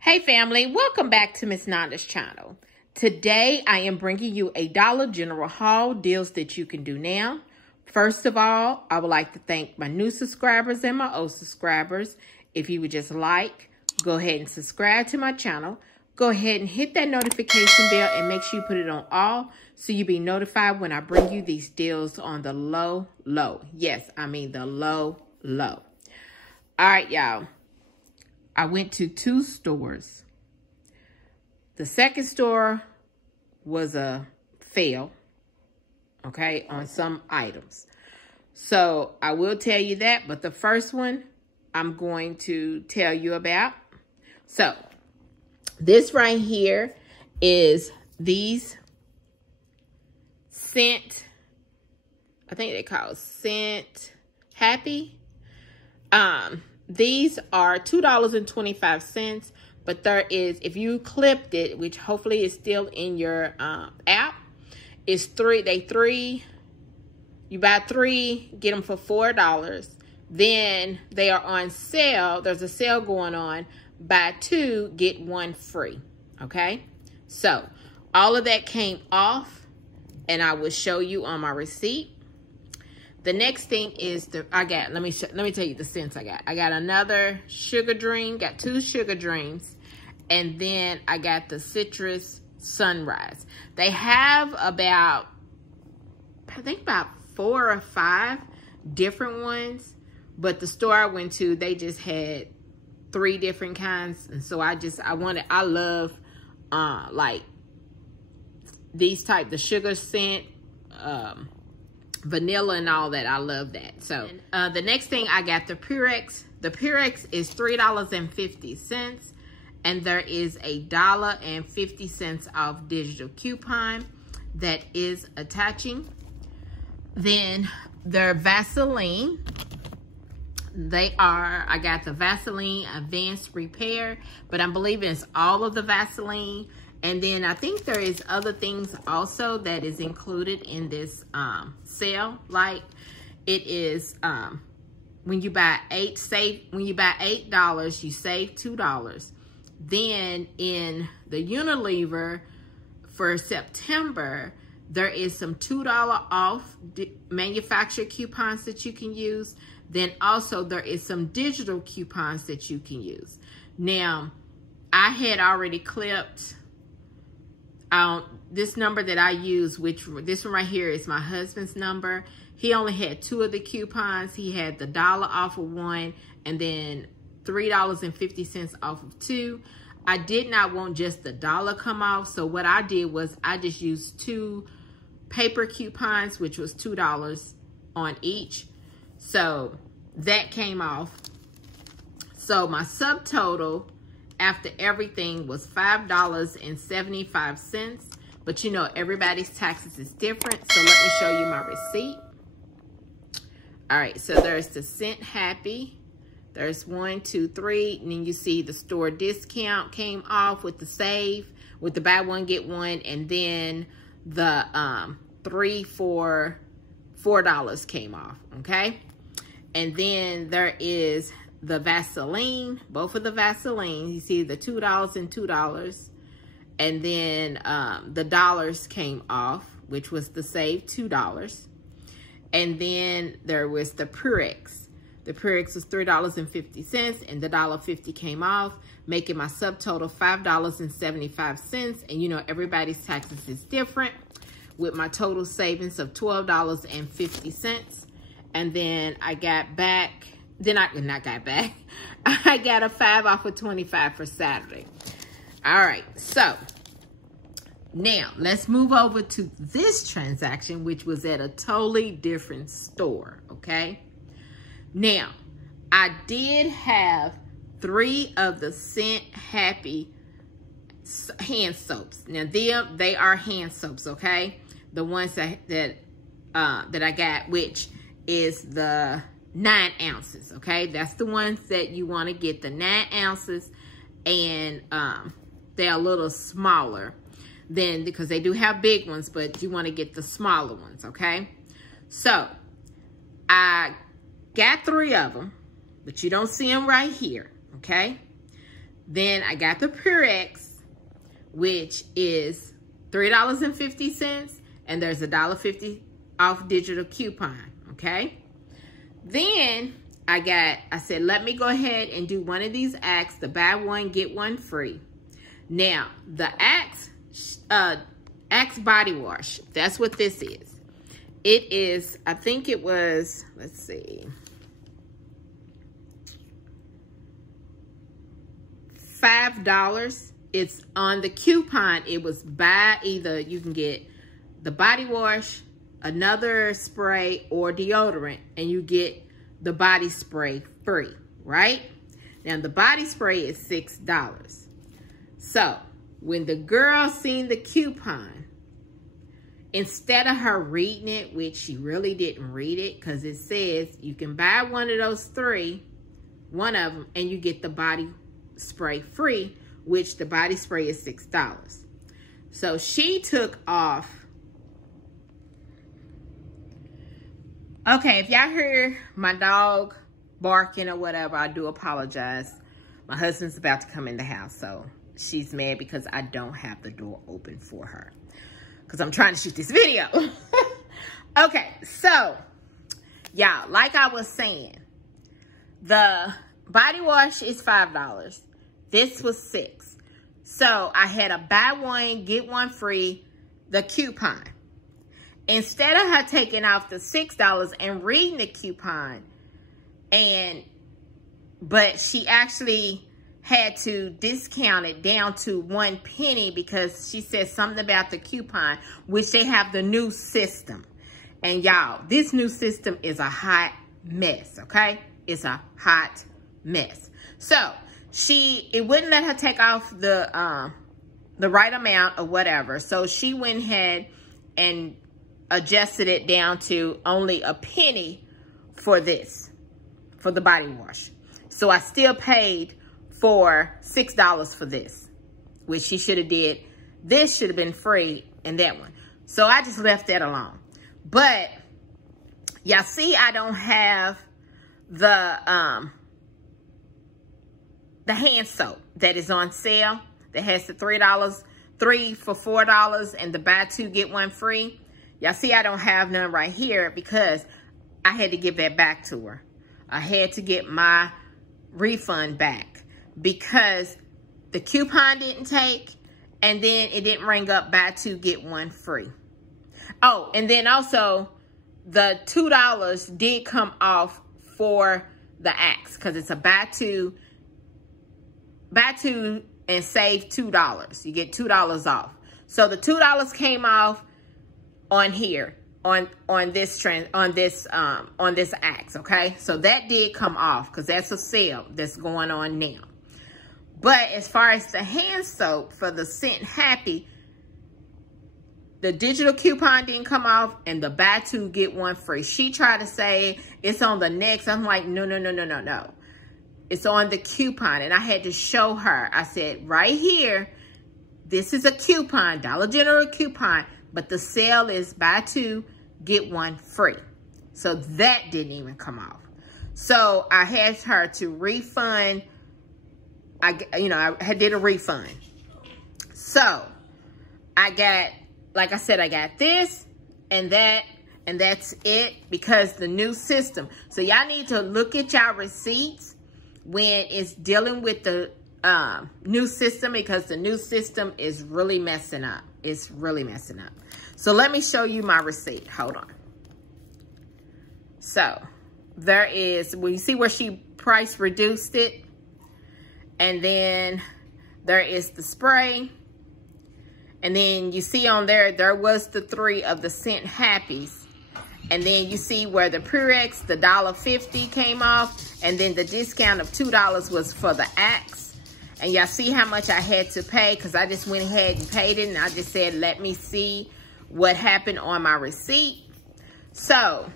Hey family, welcome back to Miss Nanda's channel. Today I am bringing you a Dollar General haul, deals that you can do now. First of all, I would like to thank my new subscribers and my old subscribers. If you would just like, go ahead and subscribe to my channel. Go ahead and hit that notification bell and make sure you put it on all so you'll be notified when I bring you these deals on the low. Yes, I mean the low. All right, y'all. I went to two stores. The second store was a fail, okay, on some items. So I will tell you that, but the first one I'm going to tell you about. So this right here is these scent, I think they call it Scent Happy. These are $2.25, but there is, if you clipped it, which hopefully is still in your app, it's three. You buy three, get them for $4. Then they are on sale. There's a sale going on. Buy two, get one free. Okay? So all of that came off, and I will show you on my receipt. The next thing is let me tell you the scents I got. I got another sugar dream, got two sugar dreams, and then I got the citrus sunrise. They have about, I think about 4 or 5 different ones, but the store I went to, they just had 3 different kinds, and so I love like these type, the sugar scent, vanilla and all that. I love that. So the next thing I got, the Purex. The Purex is $3.50, and there is a $1.50 off digital coupon that is attaching. Then their Vaseline. I got the Vaseline Advanced Repair, but I'm believing it's all of the Vaseline. And then I think there is other things also that is included in this sale. Like it is when you buy $8, you save $2. Then in the Unilever for September, there is some $2 off manufacturer coupons that you can use. Then also there is some digital coupons that you can use. Now, I had already clipped this number that I use, which this one right here is my husband's number. He only had 2 of the coupons. He had the $1 off of one and then $3.50 off of 2. I did not want just the $1 come off. So what I did was I just used 2 paper coupons, which was $2 on each. So that came off. So my subtotal after everything was $5.75. But you know, everybody's taxes is different. So let me show you my receipt. All right, so there's the Scent Happy. There's 1, 2, 3. And then you see the store discount came off with the save, with the buy one, get one. And then the 3 for $4 came off, okay? And then there is the Vaseline, both of the Vaseline. You see the $2 and $2. And then the dollars came off, which was the save $2. And then there was the Purex. The Purex was $3.50 and the $1.50 came off, making my subtotal $5.75. And you know, everybody's taxes is different, with my total savings of $12.50. And then I got back, I got a 5 off of 25 for Saturday. All right, so now let's move over to this transaction, which was at a totally different store, okay? Now, I did have 3 of the Scent Happy hand soaps. Now, they are hand soaps, okay? The ones that I got, which is the 9 ounces, okay? That's the ones that you want to get, the 9 ounces, and they're a little smaller than, because they do have big ones, but you want to get the smaller ones, okay? So I got 3 of them, but you don't see them right here, okay? Then I got the Purex, which is $3.50, and there's a $1.50 off digital coupon, okay? Then I said, let me go ahead and do one of these Axe, the buy one, get one free. Now, the Axe body wash, that's what this is. It is, I think it was, let's see, $5. It's on the coupon. It was buy either, you can get the body wash, another spray, or deodorant, and you get the body spray free, right? Now, the body spray is $6. So, when the girl seen the coupon, instead of her reading it, which she really didn't read it, because it says you can buy one of those three, one of them, and you get the body spray free, which the body spray is $6. So she took off. Okay, if y'all hear my dog barking or whatever, I do apologize. My husband's about to come in the house, so she's mad because I don't have the door open for her, because I'm trying to shoot this video. Okay, so, y'all, like I was saying, the body wash is $5. This was $6. So, I had a buy one, get one free, the coupon. Instead of her taking off the $6 and reading the coupon, but she actually had to discount it down to 1 penny because she said something about the coupon, which they have the new system. And y'all, this new system is a hot mess, okay? It's a hot mess. So, it wouldn't let her take off the right amount or whatever. So, she went ahead and adjusted it down to only a penny for this, for the body wash. So, I still paid for $6 for this, which she should have did. This should have been free and that one. So I just left that alone. But y'all see, I don't have the hand soap that is on sale that has the $3 for $4 and the buy two get one free. Y'all see, I don't have none right here because I had to give that back to her. I had to get my refund back, because the coupon didn't take, and then it didn't ring up buy two, get one free. Oh, and then also the $2 did come off for the Axe, because it's a buy two and save $2. You get $2 off. So the $2 came off on here, on this Axe, okay? So that did come off, because that's a sale that's going on now. But as far as the hand soap for the Scent Happy, the digital coupon didn't come off, and the buy two, get one free. She tried to say it's on the next. I'm like, no. It's on the coupon. And I had to show her. I said, right here, this is a coupon, Dollar General coupon, but the sale is buy two, get one free. So that didn't even come off. So I had her to refund. I did a refund. So I got, like I said, I got this and that, and that's it, because the new system. So y'all need to look at y'all receipts when it's dealing with the new system, because the new system is really messing up. It's really messing up. So let me show you my receipt. Hold on. So there is, well, you see where she price reduced it? And then there is the spray. And then you see on there was the 3 of the Scent Happies. And then you see where the Purex, the $1.50 came off. And then the discount of $2 was for the Axe. And y'all see how much I had to pay, because I just went ahead and paid it. And I just said, let me see what happened on my receipt. So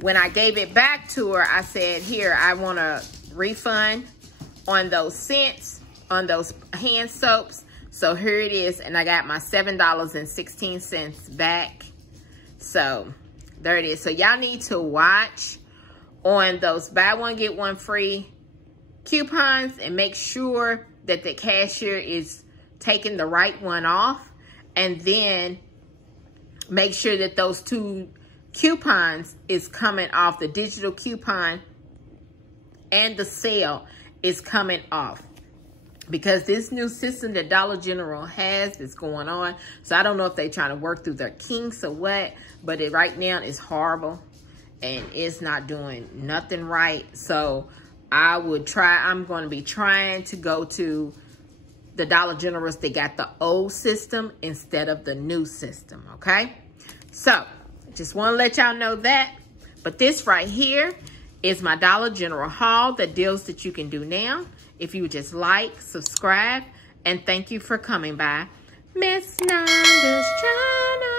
when I gave it back to her, I said, here, I want a refund on those scents, on those hand soaps. So here it is, and I got my $7.16 back. So there it is. So y'all need to watch on those buy one, get one free coupons and make sure that the cashier is taking the right one off, and then make sure that those 2 coupons is coming off. The digital coupon and the sale is coming off, because this new system that Dollar General has is going on. So I don't know if they're trying to work through their kinks or what, but it right now is horrible and it's not doing nothing right. So I'm going to be trying to go to the Dollar Generals. They got the old system instead of the new system, okay? So just want to let y'all know that. But this right here is my Dollar General haul, the deals that you can do now. If you would just like, subscribe, and thank you for coming by Miss Nanda's channel.